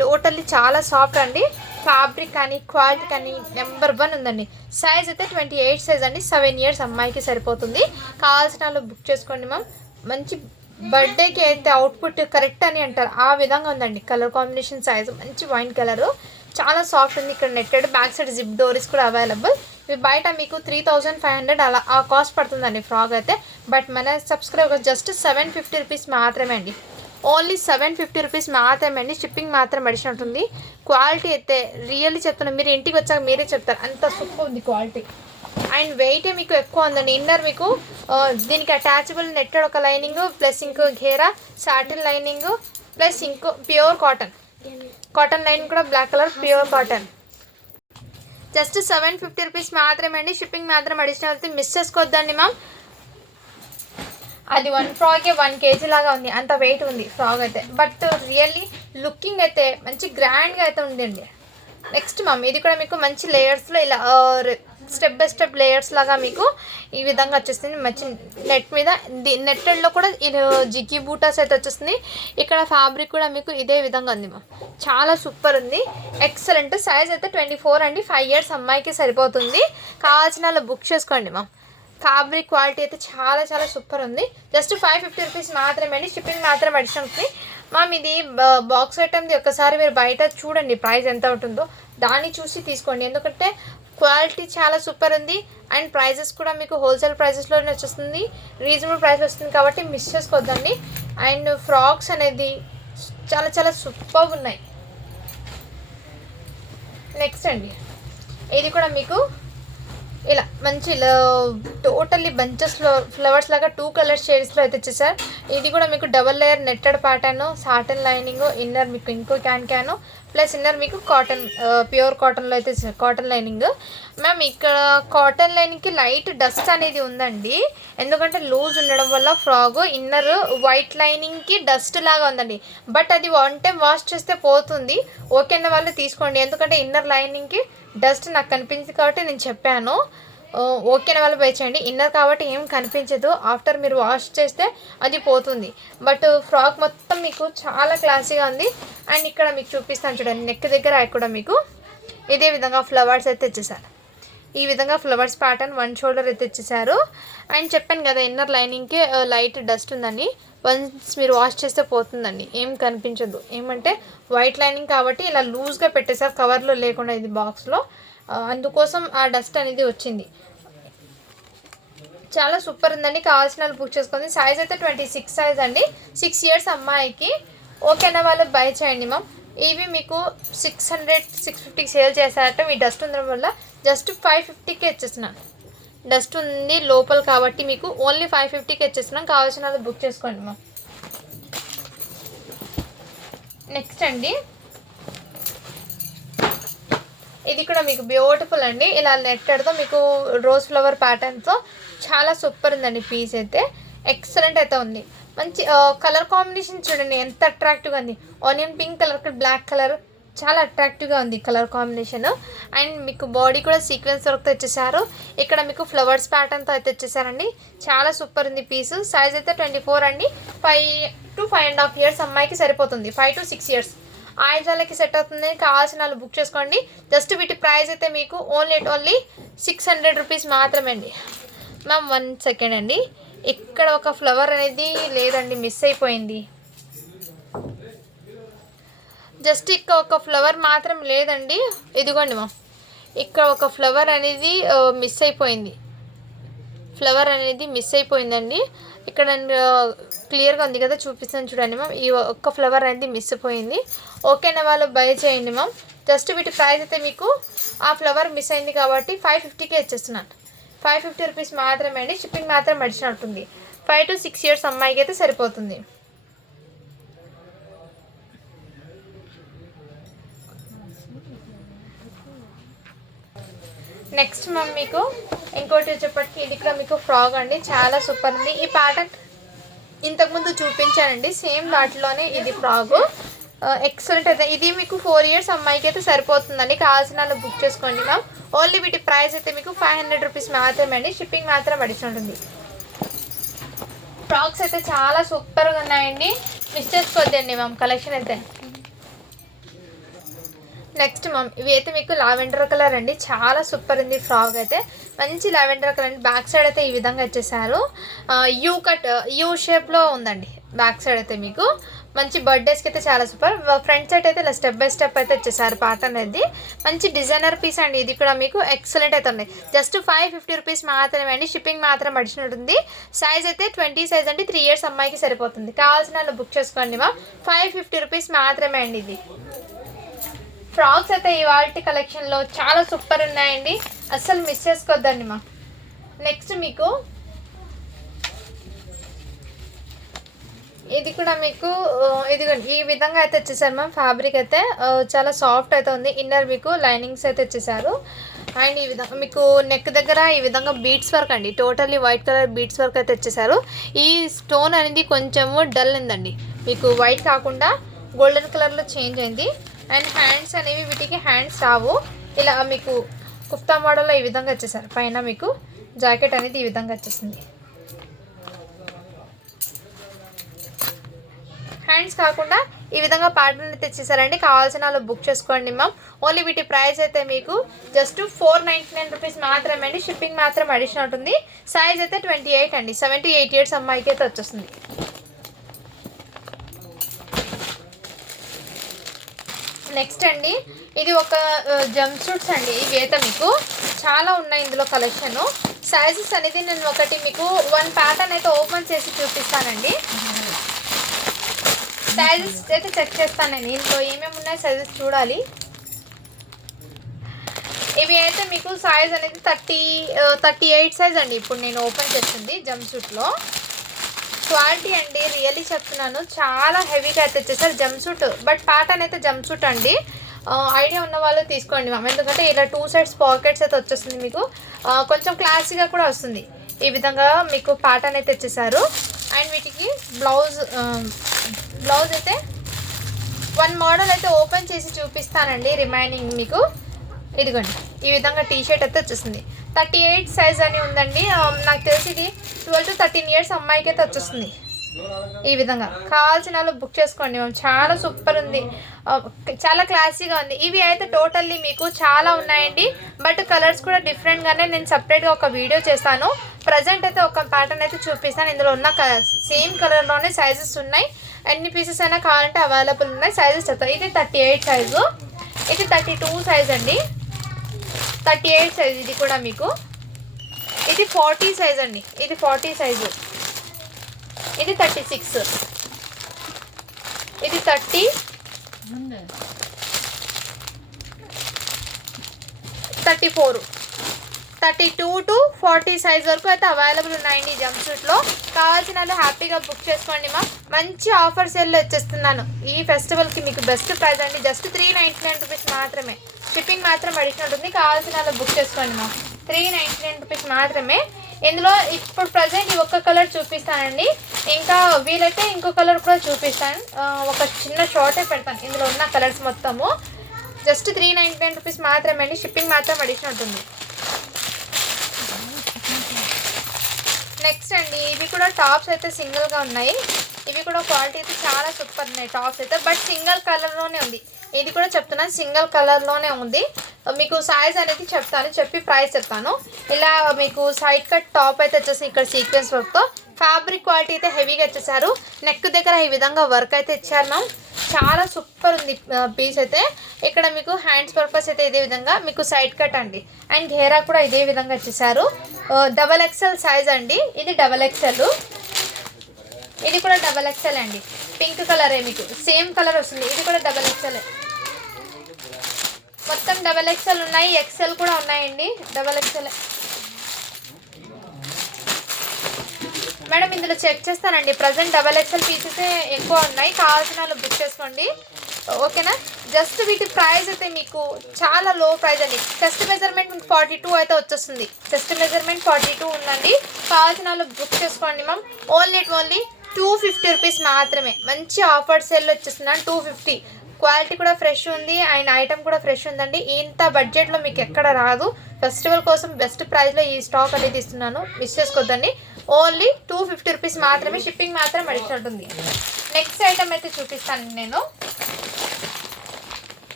టోటల్లీ చాలా సాఫ్ట్ అండి. ఫ్యాబ్రిక్ కానీ క్వాలిటీ కానీ నెంబర్ 1 ఉందండి. సైజ్ అయితే 28 సైజ్ అండి. 7 ఇయర్స్ అమ్మాయికి సరిపోతుంది. కావాల్సిన వాళ్ళు బుక్ చేసుకోండి మ్యామ్. మంచి బర్త్డేకి అయితే అవుట్పుట్ కరెక్ట్ అని అంటారు, ఆ విధంగా ఉందండి. కలర్ కాంబినేషన్, సైజ్ మంచి వైన్ కలరు, చాలా సాఫ్ట్ ఉంది. ఇక్కడ నెట్టెడ్ బ్యాక్ సైడ్ జిప్ డోరీస్ కూడా అవైలబుల్. ఇవి బయట మీకు 3500 అలా ఆ కాస్ట్ పడుతుందండి ఫ్రాక్ అయితే. బట్ మన సబ్స్క్రైబర్ జస్ట్ 750 రూపీస్ మాత్రమే అండి. ఓన్లీ 750 రూపీస్ మాత్రమే అండి. షిప్పింగ్ మాత్రం అడిషన్ ఉంటుంది. క్వాలిటీ అయితే రియల్లీ చెప్తున్నాను, మీరు ఇంటికి వచ్చాక మీరే చెప్తారు అంత సూపర్ ఉంది క్వాలిటీ. అండ్ వెయిట్ మీకు ఎక్కువ ఉందండి. ఇన్నర్ మీకు దీనికి అటాచబుల్ నెట్టెడ్ ఒక లైనింగ్, ప్లస్ ఇంకో ఘేరా సాటిన్ లైనింగ్, ప్లస్ ఇంకో ప్యూర్ కాటన్ లైనింగ్ కూడా black colour pure cotton. Just 750 rupees మాత్రమే అండి. షిప్పింగ్ మాత్రం అడిషనల్ అవుతుంది. మిస్ చేసుకోవద్దండి మ్యామ్. అది 1 ఫ్రాకే 1 kg లాగా ఉంది, అంత వెయిట్ ఉంది ఫ్రాక్ అయితే. బట్ రియల్లీ లుకింగ్ అయితే మంచి గ్రాండ్గా అయితే ఉందండి. నెక్స్ట్ మ్యామ్, ఇది కూడా మీకు మంచి లేయర్స్లో ఇలా స్టెప్ బై స్టెప్ లేయర్స్ లాగా మీకు ఈ విధంగా వచ్చేస్తుంది. మంచి నెట్ మీద నెట్టెడ్లో కూడా ఇది జిగ్గి బూటాస్ అయితే వచ్చేస్తుంది. ఇక్కడ ఫ్యాబ్రిక్ కూడా మీకు ఇదే విధంగా ఉంది మ్యామ్. చాలా సూపర్ ఉంది, ఎక్సలెంట్. సైజ్ అయితే 24 అండి. 5 ఇయర్స్ అమ్మాయికి సరిపోతుంది. కావాల్సిన వాళ్ళు బుక్ చేసుకోండి మ్యామ్. ఫ్యాబ్రిక్ క్వాలిటీ అయితే చాలా చాలా సూపర్ ఉంది. జస్ట్ 550 రూపీస్ మాత్రమే అండి. షిప్పింగ్ మాత్రం అడిషన్ ఉంటుంది మ్యామ్. ఇది బాక్స్ ఐటమ్ది ఒక్కసారి మీరు బయట చూడండి ప్రైస్ ఎంత ఉంటుందో, దాన్ని చూసి తీసుకోండి. ఎందుకంటే క్వాలిటీ చాలా సూపర్ ఉంది. అండ్ ప్రైజెస్ కూడా మీకు హోల్సేల్ ప్రైజెస్లోనే వచ్చేస్తుంది, రీజనబుల్ ప్రైస్ వస్తుంది. కాబట్టి మిస్ చేసుకోవద్దండి. అండ్ ఫ్రాక్స్ అనేది చాలా చాలా సూపర్ ఉన్నాయి. నెక్స్ట్ అండి, ఇది కూడా మీకు ఇలా మంచి టోటల్లీ బంచెస్లో ఫ్లవర్స్ లాగా 2 కలర్ షేడ్స్లో అయితే వచ్చేసారు. ఇది కూడా మీకు double layer netted pattern, Satan lining, inner మీకు ఇంకో క్యాన్ ప్లస్ ఇన్నర్ మీకు కాటన్ ప్యూర్ కాటన్లో అయితే కాటన్ లైనింగ్. మ్యామ్ ఇక్కడ కాటన్ లైనింగ్కి లైట్ డస్ట్ అనేది ఉందండి, ఎందుకంటే లూజ్ ఉండడం వల్ల ఫ్రాక్. ఇన్నర్ వైట్ లైనింగ్కి డస్ట్ లాగా ఉందండి. బట్ అది 1 టైం వాష్ చేస్తే పోతుంది. ఓకే అన్న వాళ్ళు తీసుకోండి, ఎందుకంటే ఇన్నర్ లైనింగ్కి డస్ట్ నాకు కనిపించింది కాబట్టి నేను చెప్పాను. ఓకేనా వాళ్ళు బై చేయండి. ఇన్నర్ కాబట్టి ఏం కనిపించదు, ఆఫ్టర్ మీరు వాష్ చేస్తే అది పోతుంది. బట్ ఫ్రాక్ మొత్తం మీకు చాలా క్లాసీగా ఉంది. అండ్ ఇక్కడ మీకు చూపిస్తాను చూడండి, నెక్ దగ్గర కూడా మీకు ఇదే విధంగా ఫ్లవర్స్ అయితే ఇచ్చేసారు. ఈ విధంగా ఫ్లవర్స్ ప్యాటర్న్ 1 షోల్డర్ అయితే ఇచ్చేసారు. అండ్ చెప్పాను కదా ఇన్నర్ లైనింగ్కి లైట్ డస్ట్ ఉందని, వన్స్ మీరు వాష్ చేస్తే పోతుందండి, ఏం కనిపించదు. ఏమంటే వైట్ లైనింగ్ కాబట్టి ఇలా లూజ్గా పెట్టేసారు, కవర్లో లేకుండా ఇది బాక్స్లో, అందుకోసం ఆ డస్ట్ అనేది వచ్చింది. చాలా సూపర్ ఉందండి, కావాల్సిన వాళ్ళు బుక్ చేసుకోండి. సైజ్ అయితే 26 సైజ్ అండి, 6 ఇయర్స్ అమ్మాయికి. ఓకేనా వాళ్ళు బై చేయండి మ్యామ్. ఇవి మీకు 600-650కి సేల్ చేశారట. మీ డస్ట్ ఉండడం వల్ల జస్ట్ 550కి ఇచ్చేస్తున్నాను. డస్ట్ ఉంది లోపల కాబట్టి మీకు ఓన్లీ 550కి ఇచ్చేస్తున్నాం. కావాల్సిన వాళ్ళు బుక్ చేసుకోండి మ్యామ్. నెక్స్ట్ అండి, ఇది కూడా మీకు బ్యూటిఫుల్ అండి, ఇలా నెట్టెడ్తో మీకు రోజ్ ఫ్లవర్ ప్యాటర్న్తో చాలా సూపర్ ఉందండి. పీస్ అయితే ఎక్సలెంట్ అయితే ఉంది. మంచి కలర్ కాంబినేషన్ చూడండి ఎంత అట్రాక్టివ్గా ఉంది. ఆనియన్ పింక్ కలర్కి బ్లాక్ కలర్ చాలా అట్రాక్టివ్గా ఉంది కలర్ కాంబినేషన్. అండ్ మీకు బాడీ కూడా సీక్వెన్స్ వర్క్తో ఇచ్చేసారు. ఇక్కడ మీకు ఫ్లవర్స్ ప్యాటర్న్తో అయితే ఇచ్చేసారండి. చాలా సూపర్ ఉంది పీసు. సైజ్ అయితే 24 అండి, 5 to 5.5 ఇయర్స్ అమ్మాయికి సరిపోతుంది. 5 to 6 ఇయర్స్ ఆయుధాలకి సెట్ అవుతుంది. కావాల్సిన వాళ్ళు బుక్ చేసుకోండి. జస్ట్ వీటి ప్రైస్ అయితే మీకు ఓన్లీ 600 రూపీస్ మాత్రమే అండి. మ్యామ్ 1 సెకండ్ అండి, ఇక్కడ ఒక ఫ్లవర్ అనేది లేదండి, మిస్ అయిపోయింది. జస్ట్ ఇక్కడ ఒక ఫ్లవర్ మాత్రం లేదండి, ఇదిగోండి మ్యామ్, ఇక్కడ ఒక ఫ్లవర్ అనేది మిస్ అయిపోయింది. ఫ్లవర్ అనేది మిస్ అయిపోయిందండి. ఇక్కడ క్లియర్గా ఉంది కదా, చూపిస్తాను చూడండి మ్యామ్. ఈ ఒక్క ఫ్లవర్ అనేది మిస్ అయిపోయింది. ఓకేనా వాళ్ళు బై చేయండి మ్యామ్. జస్ట్ వీటి ప్రైస్ అయితే మీకు ఆ ఫ్లవర్ మిస్ అయింది కాబట్టి 550కే ఇచ్చేస్తున్నాను. 550 రూపీస్ మాత్రమే అండి. షిప్పింగ్ మాత్రం అడిషనల్ ఉంటుంది. 5 to 6 ఇయర్స్ అమ్మాయికి అయితే సరిపోతుంది. నెక్స్ట్ మ్యామ్ మీకు ఇంకోటి వచ్చేప్పటికి ఇది కూడా మీకు ఫ్రాక్ అండి, చాలా సూపర్ ఉంది. ఈ ప్యాటర్న్ ఇంతకుముందు చూపించానండి, సేమ్ వాటిలోనే ఇది ఫ్రాక్ ఎక్సలెంట్ అయితే. ఇది మీకు 4 ఇయర్స్ అమ్మాయికి అయితే సరిపోతుందండి. కావాల్సిన వాళ్ళు బుక్ చేసుకోండి మ్యామ్. ఓన్లీ వీటి ప్రైస్ అయితే మీకు 500 రూపీస్ మాత్రమే అండి. షిప్పింగ్ మాత్రం అడిషనల్ ఉంటుంది. ఫ్రాక్స్ అయితే చాలా సూపర్గా ఉన్నాయండి, మిస్ చేసుకోవద్దండి మ్యామ్ కలెక్షన్ అయితే. నెక్స్ట్ మ్యామ్ ఇవి అయితే మీకు లావెండర్ కలర్ అండి, చాలా సూపర్ ఉంది ఫ్రాక్ అయితే. మంచి లావెండర్ కలర్ అండి. బ్యాక్ సైడ్ అయితే ఈ విధంగా వచ్చేసారు, యూ షేప్లో ఉందండి బ్యాక్ సైడ్ అయితే. మీకు మంచి బర్త్డేస్కి అయితే చాలా సూపర్. ఫ్రంట్ సైడ్ అయితే ఇలా స్టెప్ బై స్టెప్ అయితే వచ్చేసారు ప్యాటర్న్ అనేది. మంచి డిజైనర్ పీస్ అండి, ఇది కూడా మీకు ఎక్సలెంట్ అయితే ఉంది. జస్ట్ 550 రూపీస్ మాత్రమే అండి. షిప్పింగ్ మాత్రం అడిషనల్ ఉంటుంది. సైజ్ అయితే 20 సైజ్ అండి, 3 ఇయర్స్ అమ్మాయికి సరిపోతుంది. కావాల్సిన వాళ్ళు బుక్ చేసుకోండి మా. 550 రూపీస్ మాత్రమే అండి. ఇది ఫ్రాక్స్ అయితే ఇవాల్టి కలెక్షన్లో చాలా సూపర్ ఉన్నాయండి, అస్సలు మిస్ చేసుకోవద్దండి మా. నెక్స్ట్ మీకు ఇది కూడా మీకు ఇదిగోండి ఈ విధంగా అయితే వచ్చేసారు మ్యామ్. ఫ్యాబ్రిక్ అయితే చాలా సాఫ్ట్ అయితే ఉంది. ఇన్నర్ మీకు లైనింగ్స్ అయితే వచ్చేసారు. అండ్ ఈ విధంగా మీకు నెక్ దగ్గర ఈ విధంగా బీడ్స్ వర్క్ అండి, totally white colour beads work అయితే వచ్చేసారు. ఈ స్టోన్ అనేది కొంచెము డల్ ఉందండి, మీకు వైట్ కాకుండా గోల్డెన్ కలర్లో చేంజ్ అయింది. అండ్ హ్యాండ్స్ అనేవి వీటికి హ్యాండ్స్ రావు, ఇలా మీకు కుఫ్తా మోడల్లో ఈ విధంగా వచ్చేసారు. పైన మీకు జాకెట్ అనేది ఈ విధంగా వచ్చేసింది. హ్యాండ్స్ కాకుండా ఈ విధంగా ప్యాటర్న్ తెచ్చేసారండి. కావాల్సిన వాళ్ళు బుక్ చేసుకోండి మ్యామ్. ఓన్లీ వీటి ప్రైస్ అయితే మీకు జస్ట్ 499 రూపీస్ మాత్రమే అండి. షిప్పింగ్ మాత్రం అడిషనల్ ఉంటుంది. సైజ్ అయితే 28 అండి, 7 to 8 ఇయర్స్ అమ్మాయికి అయితే వచ్చేస్తుంది. నెక్స్ట్ అండి ఇది ఒక జంప్ సూట్స్ అండి. ఇవి అయితే మీకు చాలా ఉన్నాయి ఇందులో కలెక్షన్. సైజెస్ అనేది నేను ఒకటి మీకు 1 ప్యాటర్న్ అయితే ఓపెన్ చేసి చూపిస్తానండి. సైజెస్ అయితే చెక్ చేస్తాను నేను, ఇందులో ఏమేమి ఉన్నాయి సైజెస్ చూడాలి. ఇవి అయితే మీకు సైజ్ అనేది 38 సైజ్ అండి. ఇప్పుడు నేను ఓపెన్ చేస్తుంది జంప్ సూట్లో. క్వాలిటీ అండి రియల్లీ చెప్తున్నాను, చాలా హెవీగా అయితే వచ్చేసారు జంప్ సూట్. బట్ ప్యాటర్న్ అయితే జంప్ సూట్ అండి, ఐడియా ఉన్న వాళ్ళు తీసుకోండి మ్యామ్. ఎందుకంటే ఇలా 2 సైడ్స్ పాకెట్స్ అయితే వచ్చేస్తుంది మీకు, కొంచెం క్లాసీగా కూడా వస్తుంది. ఈ విధంగా మీకు ప్యాటర్న్ అయితే వచ్చేసారు. అండ్ వీటికి బ్లౌజ్ అయితే 1 మోడల్ అయితే ఓపెన్ చేసి చూపిస్తానండి రిమైనింగ్ మీకు. ఇదిగోండి ఈ విధంగా టీ షర్ట్ అయితే వచ్చేస్తుంది. 38 సైజ్ అని ఉందండి. నాకు తెలిసి ఇది 12 to 13 ఇయర్స్ అమ్మాయికి అయితే వచ్చేస్తుంది. ఈ విధంగా కావాల్సిన వాళ్ళు బుక్ చేసుకోండి మ్యామ్. చాలా సూపర్ ఉంది, చాలా క్లాసీగా ఉంది. ఇవి అయితే టోటల్లీ మీకు చాలా ఉన్నాయండి, బట్ కలర్స్ కూడా డిఫరెంట్గానే నేను సపరేట్గా ఒక వీడియో చేస్తాను. ప్రజెంట్ అయితే ఒక ప్యాటర్న్ అయితే చూపిస్తాను. ఇందులో ఉన్న సేమ్ కలర్లోనే సైజెస్ ఉన్నాయి. ఎన్ని పీసెస్ అయినా కావాలంటే అవైలబుల్ ఉన్నాయి. సైజెస్ చెప్తాను. ఇది 38 సైజు, ఇది 32 సైజ్ అండి, 38 సైజ్ ఇది కూడా మీకు. ఇది 40 సైజ్ అండి, ఇది 40 సైజు, ఇది 36, ఇది 30, 34, 32 to 40 సైజ్ వరకు అయితే అవైలబుల్ ఉన్నాయండి ఈ జంప్ సూట్లో. కావాల్సిన వాళ్ళు హ్యాపీగా బుక్ చేసుకోండి మా. మంచి ఆఫర్ సేల్లో వచ్చేస్తున్నాను ఈ ఫెస్టివల్కి. మీకు బెస్ట్ ప్రైస్ అండి, జస్ట్ 399 రూపీస్ మాత్రమే. షిప్పింగ్ మాత్రం అడిషనల్ ఉంటుంది. కావాల్సిన వాళ్ళు బుక్ చేసుకోండి మా. 399 రూపీస్ మాత్రమే. ఇందులో ఇప్పుడు ప్రజెంట్ ఈ ఒక్క కలర్ చూపిస్తానండి, ఇంకా వీలైతే ఇంకో కలర్ కూడా చూపిస్తాను. ఒక చిన్న షార్టే పెడతాను ఇందులో ఉన్న కలర్స్ మొత్తము. జస్ట్ 399 రూపీస్ మాత్రమే అండి. షిప్పింగ్ మాత్రం అడిషనల్ ఉంటుంది. నెక్స్ట్ అండి, ఇవి కూడా టాప్స్ అయితే సింగిల్గా ఉన్నాయి. ఇవి కూడా క్వాలిటీ అయితే చాలా సూపర్ ఉన్నాయి టాప్స్ అయితే, బట్ సింగిల్ కలర్లోనే ఉంది. ఇది కూడా చెప్తున్నాను సింగిల్ కలర్లోనే ఉంది. మీకు సైజ్ అనేది చెప్తాను, చెప్పి ప్రైస్ చెప్తాను. ఇలా మీకు సైడ్ కట్ టాప్ అయితే వచ్చేసి ఇక్కడ సీక్వెన్స్ వర్క్తో ఫ్యాబ్రిక్ క్వాలిటీ అయితే హెవీగా ఇచ్చేసారు. నెక్ దగ్గర ఈ విధంగా వర్క్ అయితే ఇచ్చారు మ్యామ్. చాలా సూపర్ ఉంది పీస్ అయితే. ఇక్కడ మీకు హ్యాండ్స్ పర్పస్ అయితే ఇదే విధంగా మీకు సైడ్ కట్ అండి, అండ్ ఘేరా కూడా ఇదే విధంగా ఇచ్చేసారు. XXL సైజ్ అండి, ఇది XXL, ఇది కూడా XXL అండి. పింక్ కలరే మీకు సేమ్ కలర్ వస్తుంది. ఇది కూడా XXL, మొత్తం XXL ఉన్నాయి. XL కూడా ఉన్నాయండి, XXL. మేడం ఇందులో చెక్ చేస్తానండి. ప్రజెంట్ XXL పీసెస్ ఎక్కువ ఉన్నాయి. కావాల్సిన వాళ్ళు బుక్ చేసుకోండి, ఓకేనా. జస్ట్ వీటి ప్రైస్ అయితే మీకు చాలా లో ప్రైస్ అండి. చెస్ట్ మెజర్మెంట్ 42 అయితే వచ్చేస్తుంది. చెస్ట్ మెజర్మెంట్ 42 ఉందండి. కావాల్సిన వాళ్ళు బుక్ చేసుకోండి మ్యామ్. ఓన్లీ 250 రూపీస్ మాత్రమే. మంచి ఆఫర్ సేల్లో వచ్చేస్తున్నాను. 250. క్వాలిటీ కూడా ఫ్రెష్ ఉంది, అండ్ ఐటమ్ కూడా ఫ్రెష్ ఉందండి. ఇంత బడ్జెట్లో మీకు ఎక్కడ రాదు. ఫెస్టివల్ కోసం బెస్ట్ ప్రైస్లో ఈ స్టాక్ అనేది ఇస్తున్నాను, మిస్ చేసుకోవద్దండి. ఓన్లీ 250 రూపీస్ మాత్రమే. షిప్పింగ్ మాత్రం అడిషనల్ ఉంటుంది. నెక్స్ట్ ఐటమ్ అయితే చూపిస్తాను నేను.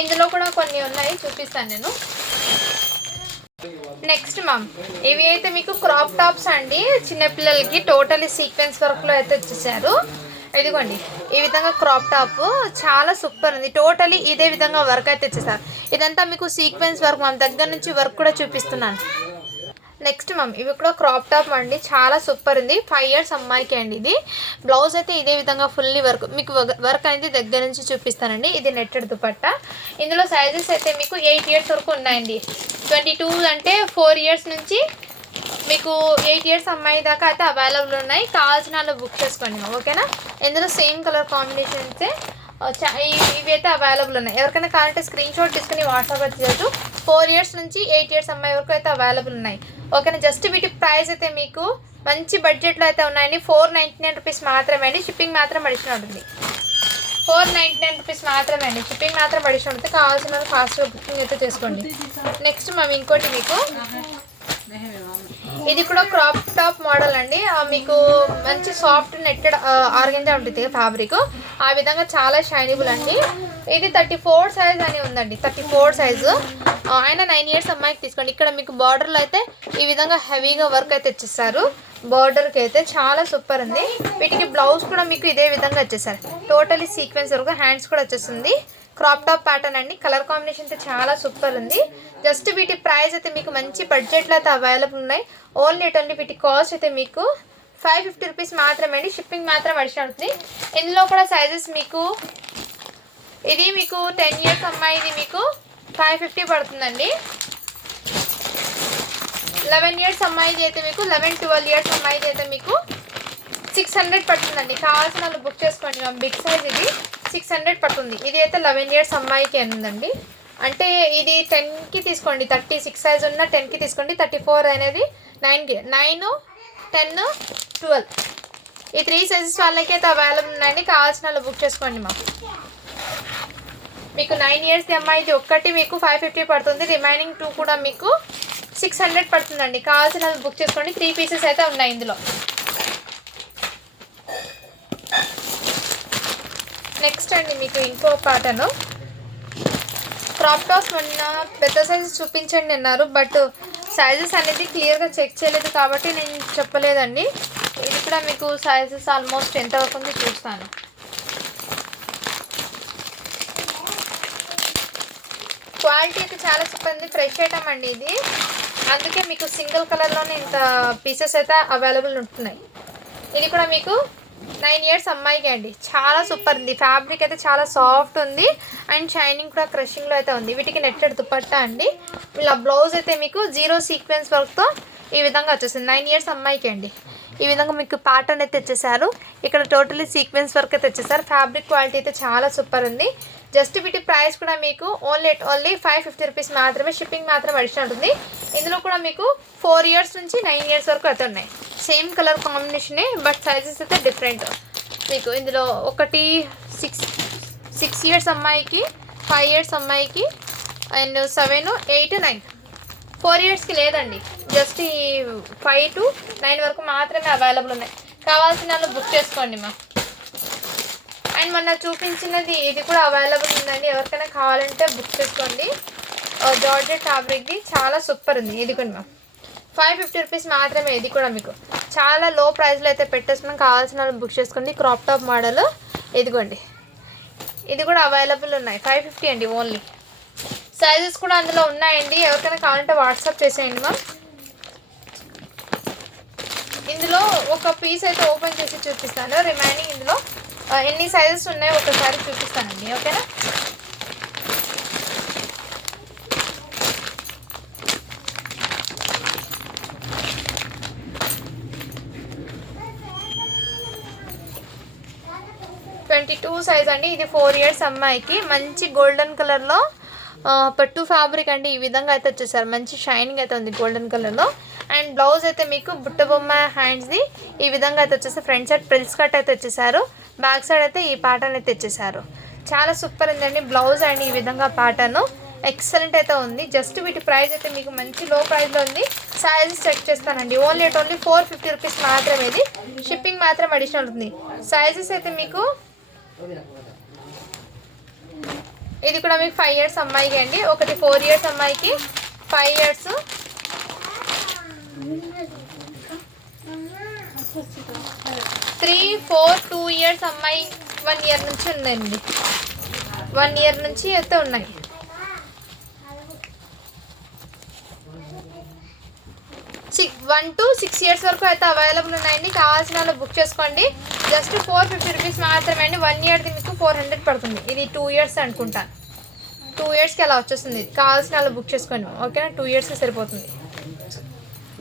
ఇందులో కూడా కొన్ని ఉన్నాయి, చూపిస్తాను నేను. నెక్స్ట్ మ్యామ్, ఇవి అయితే మీకు క్రాప్ టాప్స్ అండి, చిన్నపిల్లలకి టోటలీ సీక్వెన్స్ వర్క్లో అయితే వచ్చేసారు. ఇదిగోండి ఈ విధంగా క్రాప్ టాప్ చాలా సూపర్ ఉంది. టోటలీ ఇదే విధంగా వర్క్ అయితే ఇచ్చేసారు. ఇదంతా మీకు సీక్వెన్స్ వర్క్ మ్యామ్. దగ్గర నుంచి వర్క్ కూడా చూపిస్తున్నాను. నెక్స్ట్ మ్యామ్, ఇవి కూడా క్రాప్ టాప్ అండి, చాలా సూపర్ ఉంది. 5 ఇయర్స్ అమ్మాయికి అండి. ఇది బ్లౌజ్ అయితే ఇదే విధంగా ఫుల్లీ వర్క్, మీకు వర్క్ అనేది దగ్గర నుంచి చూపిస్తానండి. ఇది నెట్టెడ్ దుపట్టా. ఇందులో సైజెస్ అయితే మీకు 8 ఇయర్స్ వరకు ఉన్నాయండి. 22 అంటే 4 ఇయర్స్ నుంచి మీకు 8 ఇయర్స్ అమ్మాయి దాకా అయితే అవైలబుల్ ఉన్నాయి. కావాల్సిన వాళ్ళు బుక్ చేసుకోండి మ్యామ్, ఓకేనా. ఇందులో సేమ్ కలర్ కాంబినేషన్సే ఇవి అయితే అవైలబుల్ ఉన్నాయి. ఎవరికైనా కావాలంటే స్క్రీన్ షాట్ తీసుకుని వాట్సాప్ అయితే చేయొచ్చు. 4 ఇయర్స్ నుంచి 8 ఇయర్స్ అమ్మాయి వరకు అయితే అవైలబుల్ ఉన్నాయి, ఓకేనా. జస్ట్ వీటి ప్రైస్ అయితే మీకు మంచి బడ్జెట్లో అయితే ఉన్నాయండి. 499 రూపీస్ మాత్రమే అండి. షిప్పింగ్ మాత్రం అడిషనల్ ఉంటుంది. 499 రూపీస్ మాత్రమే అండి. షిప్పింగ్ మాత్రం అడిషనల్ ఉంటుంది. కావాల్సిన వాళ్ళు ఫాస్ట్గా బుకింగ్ అయితే చేసుకోండి. నెక్స్ట్ మేము ఇంకోటి మీకు, ఇది కూడా క్రాప్ టాప్ మోడల్ అండి. మీకు మంచి సాఫ్ట్ నెట్టెడ్ ఆర్గంజా ఉంటుంది ఫ్యాబ్రిక్, ఆ విధంగా చాలా షైనబుల్ అండి. ఇది 34 సైజ్ అని ఉందండి, 34 సైజు. ఆయన 9 ఇయర్స్ అమ్మాయికి తీసుకోండి. ఇక్కడ మీకు బార్డర్లో అయితే ఈ విధంగా హెవీగా వర్క్ అయితే ఇచ్చేస్తారు. బార్డర్కి అయితే చాలా సూపర్ ఉంది. వీటికి బ్లౌజ్ కూడా మీకు ఇదే విధంగా వచ్చేసారు. టోటలీ సీక్వెన్స్ వరకు హ్యాండ్స్ కూడా వచ్చేస్తుంది. క్రాప్ టాప్ ప్యాటర్న్ అండి. కలర్ కాంబినేషన్ అయితే చాలా సూపర్ ఉంది. జస్ట్ వీటి ప్రైస్ అయితే మీకు మంచి బడ్జెట్లో అయితే అవైలబుల్ ఉన్నాయి. ఓన్లీ వీటి కాస్ట్ అయితే మీకు 550 రూపీస్ మాత్రమే అండి. షిప్పింగ్ మాత్రం అడిషనల్ అవుతుంది. ఇందులో కూడా సైజెస్ మీకు, ఇది మీకు 10 ఇయర్స్ అమ్మాయిది మీకు 550 పడుతుందండి. 11 ఇయర్స్ అమ్మాయిది అయితే మీకు 11-12 ఇయర్స్ అమ్మాయిది అయితే మీకు 600 పడుతుందండి. కావాల్సిన వాళ్ళు బుక్ చేసుకోండి. బిగ్ సైజ్ ఇది 600 పడుతుంది. ఇది అయితే 11 ఇయర్స్ అమ్మాయికి ఉందండి. అంటే ఇది 10కి తీసుకోండి. 36 సైజ్ ఉన్న 10కి తీసుకోండి. 34 అనేది 9కి, 9, 10, 12 ఈ 3 సైజెస్ వాళ్ళకి అయితే అవైలబుల్ ఉన్నాయండి. కావాల్సిన వాళ్ళు బుక్ చేసుకోండి. మీకు 9 ఇయర్స్ అమ్మాయిది ఒక్కటి మీకు 550 పడుతుంది. రిమైనింగ్ 2 కూడా మీకు 600 పడుతుందండి. కావాల్సిన బుక్ చేసుకోండి. 3 పీసెస్ అయితే ఉన్నాయి ఇందులో. నెక్స్ట్ అండి మీకు ఇంకో ప్యాటర్న్ క్రాప్ టాప్. మొన్న పెద్ద సైజెస్ చూపించండి అన్నారు, బట్ సైజెస్ అనేది క్లియర్గా చెక్ చేయలేదు కాబట్టి నేను చెప్పలేదండి. ఇది కూడా మీకు సైజెస్ ఆల్మోస్ట్ ఎంతవరకు ఉంది చూస్తాను. క్వాలిటీ అయితే చాలా సూపర్ ఉంది. ఫ్రెష్ ఐటమ్ అండి ఇది, అందుకే మీకు సింగిల్ కలర్లోనే ఇంత పీసెస్ అయితే అవైలబుల్ ఉంటున్నాయి. ఇది కూడా మీకు 9 ఇయర్స్ అమ్మాయికి అండి. చాలా సూపర్ ఉంది. ఫ్యాబ్రిక్ అయితే చాలా సాఫ్ట్ ఉంది అండ్ షైనింగ్ కూడా క్రషింగ్లో అయితే ఉంది. వీటికి నెట్టెడ్ దుపట్టా అండి. ఇలా బ్లౌజ్ అయితే మీకు 0 సీక్వెన్స్ వర్క్తో ఈ విధంగా వచ్చేసింది. 9 ఇయర్స్ అమ్మాయికి అండి. ఈ విధంగా మీకు ప్యాటర్న్ అయితే తెచ్చేసారు. ఇక్కడ టోటలీ సీక్వెన్స్ వర్క్ అయితే తెచ్చేసారు. ఫ్యాబ్రిక్ క్వాలిటీ అయితే చాలా సూపర్ ఉంది. జస్ట్ వీటి ప్రైస్ కూడా మీకు ఓన్లీ 550 రూపీస్ మాత్రమే. షిప్పింగ్ మాత్రం అడిషనల్ ఉంటుంది. ఇందులో కూడా మీకు 4 ఇయర్స్ నుంచి 9 ఇయర్స్ వరకు అయితే ఉన్నాయి. సేమ్ కలర్ కాంబినేషనే, బట్ సైజెస్ అయితే డిఫరెంట్. మీకు ఇందులో ఒకటి 6 ఇయర్స్ అమ్మాయికి, 5 ఇయర్స్ అమ్మాయికి అండ్ 7, 8, 9. 4 ఇయర్స్కి లేదండి. జస్ట్ ఈ 5 to 9 వరకు మాత్రమే అవైలబుల్ ఉన్నాయి. కావాల్సిన వాళ్ళు బుక్ చేసుకోండి మా. అండ్ మొన్న చూపించినది ఇది కూడా అవైలబుల్ ఉందండి. ఎవరికైనా కావాలంటే బుక్ చేసుకోండి. జార్జెట్ ఫ్యాబ్రిక్ది చాలా సూపర్ ఉంది. ఇది కూడా మ్యామ్ 550 రూపీస్ మాత్రమే. ఇది కూడా మీకు చాలా లో ప్రైస్లో అయితే పెట్టేస్తున్నాం. కావాల్సిన వాళ్ళు బుక్ చేసుకోండి. క్రాప్ టాప్ మోడల్ ఇదిగోండి. ఇది కూడా అవైలబుల్ ఉన్నాయి. 550 అండి ఓన్లీ. సైజెస్ కూడా అందులో ఉన్నాయండి. ఎవరికైనా కావాలంటే వాట్సాప్ చేసేయండి మ్యామ్. ఇందులో ఒక పీస్ అయితే ఓపెన్ చేసి చూపిస్తాను. రిమైనింగ్ ఇందులో ఎన్ని సైజెస్ ఉన్నాయో ఒకసారి చూపిస్తానండి. ఓకేనా? ట్వంటీ 22 సైజ్ అండి. ఇది 4 ఇయర్స్ అమ్మాయికి. మంచి గోల్డెన్ కలర్లో పట్టు ఫ్యాబ్రిక్ అండి. ఈ విధంగా అయితే వచ్చేసారు. మంచి షైనింగ్ అయితే ఉంది గోల్డెన్ కలర్లో. అండ్ బ్లౌజ్ అయితే మీకు బుట్ట బొమ్మ హ్యాండ్స్ది ఈ విధంగా అయితే వచ్చేసి ఫ్రంట్ సైడ్ ప్రిల్స్ కట్ అయితే వచ్చేసారు. బ్యాక్ సైడ్ అయితే ఈ ప్యాటర్న్ అయితే తెచ్చేసారు. చాలా సూపర్ ఉందండి బ్లౌజ్ అండి. ఈ విధంగా ప్యాటర్న్ ఎక్సలెంట్ అయితే ఉంది. జస్ట్ వీటి ప్రైస్ అయితే మీకు మంచి లో ప్రైస్లో ఉంది. సైజెస్ చెక్ చేస్తానండి. ఓన్లీ 450 రూపీస్ మాత్రమే. ఇది షిప్పింగ్ మాత్రం అడిషనల్ ఉంది. సైజెస్ అయితే మీకు ఇది కూడా మీకు 5 ఇయర్స్ అమ్మాయికి అండి. ఒకటి 4 ఇయర్స్ అమ్మాయికి, 5 ఇయర్స్, 3, 4, 2 ఇయర్స్ అమ్మాయి 1 ఇయర్ నుంచి ఉందండి. 1 ఇయర్ నుంచి అయితే ఉన్నాయి. 1 to 6 ఇయర్స్ వరకు అయితే అవైలబుల్ ఉన్నాయండి. కావాల్సిన వాళ్ళు బుక్ చేసుకోండి. జస్ట్ 450 రూపీస్ మాత్రమే అండి. 1 ఇయర్ది మీకు 400 పడుతుంది. ఇది 2 ఇయర్స్ అనుకుంటా. 2 ఇయర్స్కి అలా వచ్చేస్తుంది. కావాల్సిన వాళ్ళు బుక్ చేసుకోండి. ఓకేనా? 2 ఇయర్స్కి సరిపోతుంది.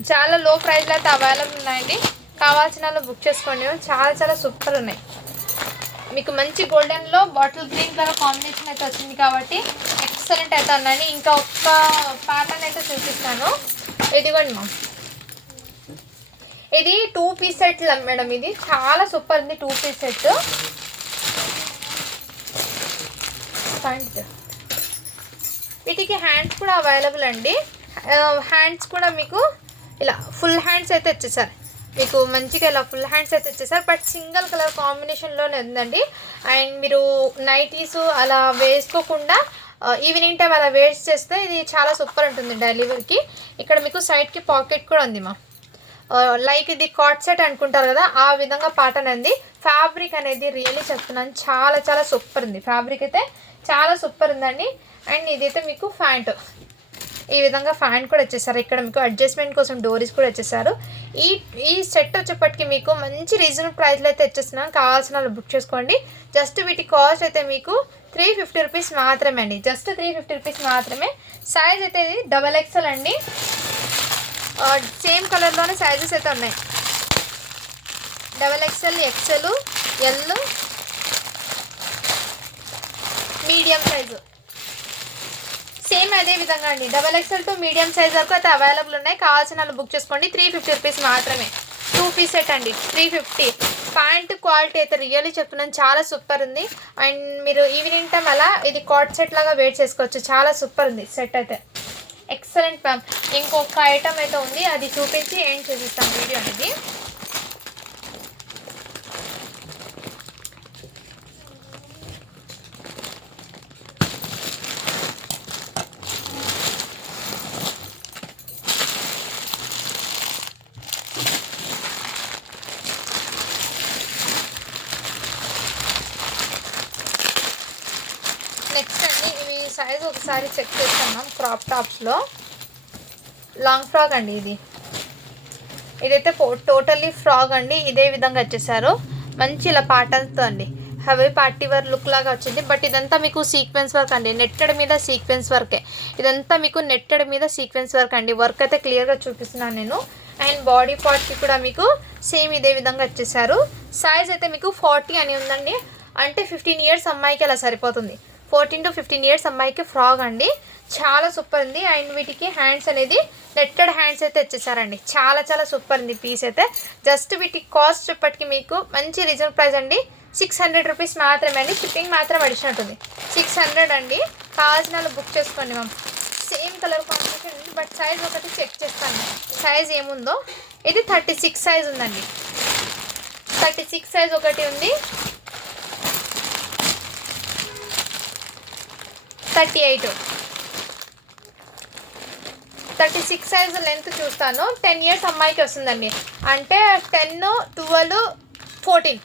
చాలా లో ప్రైస్లో అయితే అవైలబుల్ ఉన్నాయండి. కావాల్సిన వాళ్ళు బుక్ చేసుకోండి. చాలా చాలా సూపర్ ఉన్నాయి. మీకు మంచి గోల్డెన్లో బాటిల్ గ్రీన్ కలర్ కాంబినేషన్ అయితే వచ్చింది కాబట్టి ఎక్సలెంట్ అయితే ఉన్నాయండి. ఇంకా ఒక్క ప్యాటర్న్ అయితే చూపిస్తాను. ఇదిగోండి మా, ఇది 2 పీస్ సెట్ మేడం. ఇది చాలా సూపర్ ఉంది. 2 పీస్ సెట్. వీటికి హ్యాండ్స్ కూడా అవైలబుల్ అండి. హ్యాండ్స్ కూడా మీకు ఇలా ఫుల్ హ్యాండ్స్ అయితే వచ్చేసారు. మీకు మంచిగా ఇలా ఫుల్ హ్యాండ్స్ అయితే వచ్చేసారు. బట్ సింగిల్ కలర్ కాంబినేషన్లోనే ఉందండి. అండ్ మీరు నైటీస్ అలా వేసుకోకుండా ఈవినింగ్ టైం అలా వేస్ట్ చేస్తే ఇది చాలా సూపర్ ఉంటుంది డెలివరీకి. ఇక్కడ మీకు సైడ్కి పాకెట్ కూడా ఉంది మా. లైక్ ఇది కాట్ సెట్ అనుకుంటారు కదా, ఆ విధంగా ప్యాటర్న్ ఉంది. ఫ్యాబ్రిక్ అనేది రియల్లీ చెప్తున్నాను చాలా చాలా సూపర్ ఉంది. ఫ్యాబ్రిక్ అయితే చాలా సూపర్ ఉందండి. అండ్ ఇదైతే మీకు ప్యాంట్, ఈ విధంగా ఫ్యాంట్ కూడా వచ్చేసారు. ఇక్కడ మీకు అడ్జస్ట్మెంట్ కోసం డోరీస్ కూడా వచ్చేసారు. ఈ సెట్ వచ్చేప్పటికి మీకు మంచి రీజనబుల్ ప్రైస్లో అయితే వచ్చేస్తున్నాను. కావాల్సిన వాళ్ళు బుక్ చేసుకోండి. జస్ట్ వీటి కాస్ట్ అయితే మీకు 350 రూపీస్ మాత్రమే అండి. జస్ట్ 350 రూపీస్ మాత్రమే. సైజ్ అయితే ఇది XXL అండి. సేమ్ కలర్లోనే సైజెస్ అయితే ఉన్నాయి. XXL, XL, L, medium size same అదే విధంగా అండి. XXL టు మీడియం సైజ్ వరకు అయితే అవైలబుల్ ఉన్నాయి. కావాల్సిన వాళ్ళు బుక్ చేసుకోండి. 350 రూపీస్ మాత్రమే. 2 పీస్ సెట్ అండి. 350. ప్యాంట్ క్వాలిటీ అయితే రియల్లీ చెప్తున్నాను చాలా సూపర్ ఉంది. అండ్ మీరు ఈవినింగ్ టైం అలా ఇది కాట్ సెట్ లాగా వేర్ చేసుకోవచ్చు. చాలా సూపర్ ఉంది సెట్ అయితే. Excellent ma'am. ఇంకొక ఐటమ్ అయితే ఉంది, అది చూపించి ఏం చేసిస్తాను వీడియో అనేది. నెక్స్ట్ అండి, ఇవి సైజ్ ఒకసారి చెక్ చేస్తాం మ్యామ్. క్రాప్ టాప్స్లో లాంగ్ ఫ్రాక్ అండి ఇది. ఇదైతే టోటల్లీ ఫ్రాక్ అండి. ఇదే విధంగా వచ్చేసారు, మంచి ఇలా పాటలతో అండి. హెవీ పార్టీ వేర్ లుక్ లాగా వచ్చింది. బట్ ఇదంతా మీకు సీక్వెన్స్ వర్క్ అండి, నెట్టెడ్ మీద సీక్వెన్స్ వర్కే. ఇదంతా మీకు నెట్టెడ్ మీద సీక్వెన్స్ వర్క్ అండి. వర్క్ అయితే క్లియర్గా చూపిస్తున్నాను నేను. అండ్ బాడీ పార్ట్కి కూడా మీకు సేమ్ ఇదే విధంగా వచ్చేసారు. సైజ్ అయితే మీకు 40 అని ఉందండి, అంటే 15 ఇయర్స్ అమ్మాయికి అలా సరిపోతుంది. 14 to 15 ఇయర్స్ అమ్మాయికి ఫ్రాక్ అండి. చాలా సూపర్ ఉంది. అండ్ వీటికి హ్యాండ్స్ అనేది నెట్టెడ్ హ్యాండ్స్ అయితే వచ్చేసారండి. చాలా చాలా సూపర్ ఉంది పీస్ అయితే. జస్ట్ వీటి కాస్ట్ చెప్పటికి మీకు మంచి రీజనబుల్ ప్రైస్ అండి. 600 రూపీస్ మాత్రమే అండి. షిప్పింగ్ మాత్రం అడిషన్ ఉంటుంది. 600 అండి. కావాల్సిన వాళ్ళు బుక్ చేసుకోండి మ్యామ్. సేమ్ కలర్ కాంబినేషన్ ఉంది, బట్ సైజ్ ఒకటి చెక్ చేస్తాను సైజ్ ఏముందో. ఇది 36 సైజ్ ఉందండి. 36 సైజ్ ఒకటి ఉంది. 36 సైజ్ లెంత్ చూస్తాను. 10 ఇయర్స్ అమ్మాయికి వస్తుందండి, అంటే 10, 12, 14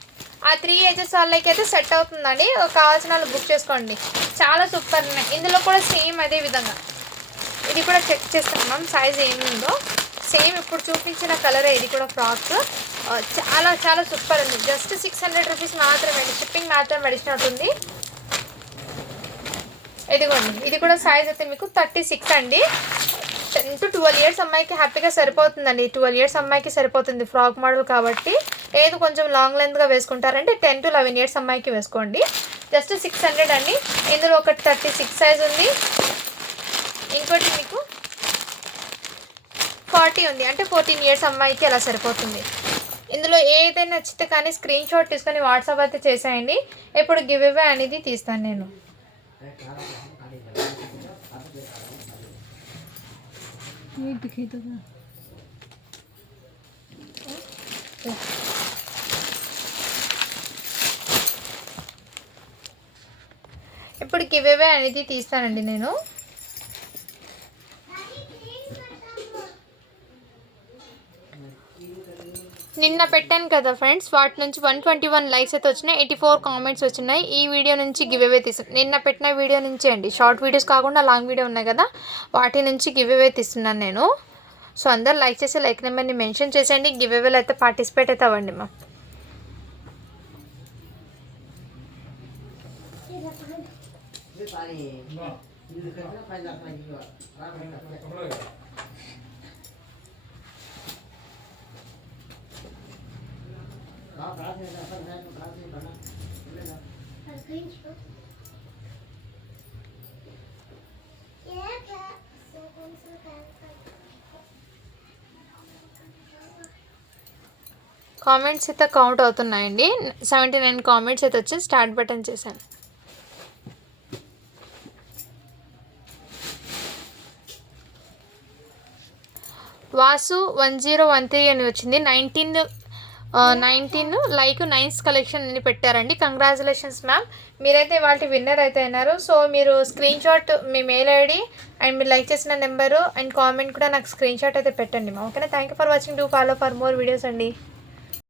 ఆ 3 ఏజెస్ వాళ్ళకి అయితే సెట్ అవుతుందండి. కావాల్సిన వాళ్ళు బుక్ చేసుకోండి. చాలా సూపర్ ఉన్నాయి. ఇందులో కూడా సేమ్ అదే విధంగా ఇది కూడా చెక్ చేస్తాం మ్యామ్ సైజ్ ఏముందో. సేమ్ ఇప్పుడు చూపించిన కలరే ఇది కూడా ఫ్రాక్. చాలా చాలా సూపర్ ఉంది. జస్ట్ 600 రూపీస్ మాత్రమే అండి. షిప్పింగ్ మాత్రం పడిచినట్టుంది. ఇదిగోండి, ఇది కూడా సైజ్ అయితే మీకు 36 అండి. 10 to 12 ఇయర్స్ అమ్మాయికి హ్యాపీగా సరిపోతుందండి. 12 ఇయర్స్ అమ్మాయికి సరిపోతుంది ఫ్రాక్ మోడల్ కాబట్టి. లేదు కొంచెం లాంగ్ లెంత్గా వేసుకుంటారంటే 10 to 11 ఇయర్స్ అమ్మాయికి వేసుకోండి. జస్ట్ 600 అండి. ఇందులో ఒకటి 36 సైజ్ ఉంది, ఇంకోటి మీకు 40 ఉంది, అంటే 14 ఇయర్స్ అమ్మాయికి అలా సరిపోతుంది. ఇందులో ఏదైనా నచ్చితే కానీ స్క్రీన్ షాట్ తీసుకొని వాట్సాప్ అయితే చేసేయండి. ఇప్పుడు గివ్ అవే అనేది తీస్తాను నేను. ఇప్పుడు గివ్ అవే అనేది తీస్తానండి నేను. నిన్న పెట్టాను కదా ఫ్రెండ్స్, వాటి నుంచి 121 లైక్స్ అయితే వచ్చినాయి, 84 కామెంట్స్ వచ్చినాయి. ఈ వీడియో నుంచి గివ్ అవే తీస్తాను. నిన్న పెట్టిన వీడియో నుంచి అండి, షార్ట్ వీడియోస్ కాకుండా లాంగ్ వీడియో ఉన్నాయి కదా, వాటి నుంచి గివ్ అవే తీస్తున్నాను నేను. సో అందరు లైక్ చేసి లైక్ నెంబర్ని మెన్షన్ చేసేయండి. గివ్ అవేలో అయితే పార్టిసిపేట్ అయితే అవ్వండి మా. కామెంట్స్ అయితే కౌంట్ అవుతున్నాయండి. 79 కామెంట్స్ అయితే వచ్చి స్టార్ట్ బటన్ చేశాను. వాసు 1013 అని వచ్చింది. 19 లైక్ 9 కలెక్షన్ అని పెట్టారండి. కంగ్రాచులేషన్స్ మ్యామ్, మీరైతే వాటి విన్నర్ అయితే అయినారు. సో మీరు screen shot me mail ID and మీరు లైక్ చేసిన నెంబరు అండ్ కామెంట్ కూడా నాకు స్క్రీన్ షాట్ అయితే పెట్టండి మ్యామ్. ఓకేనా. Thank you for watching. Do follow for more videos అండి.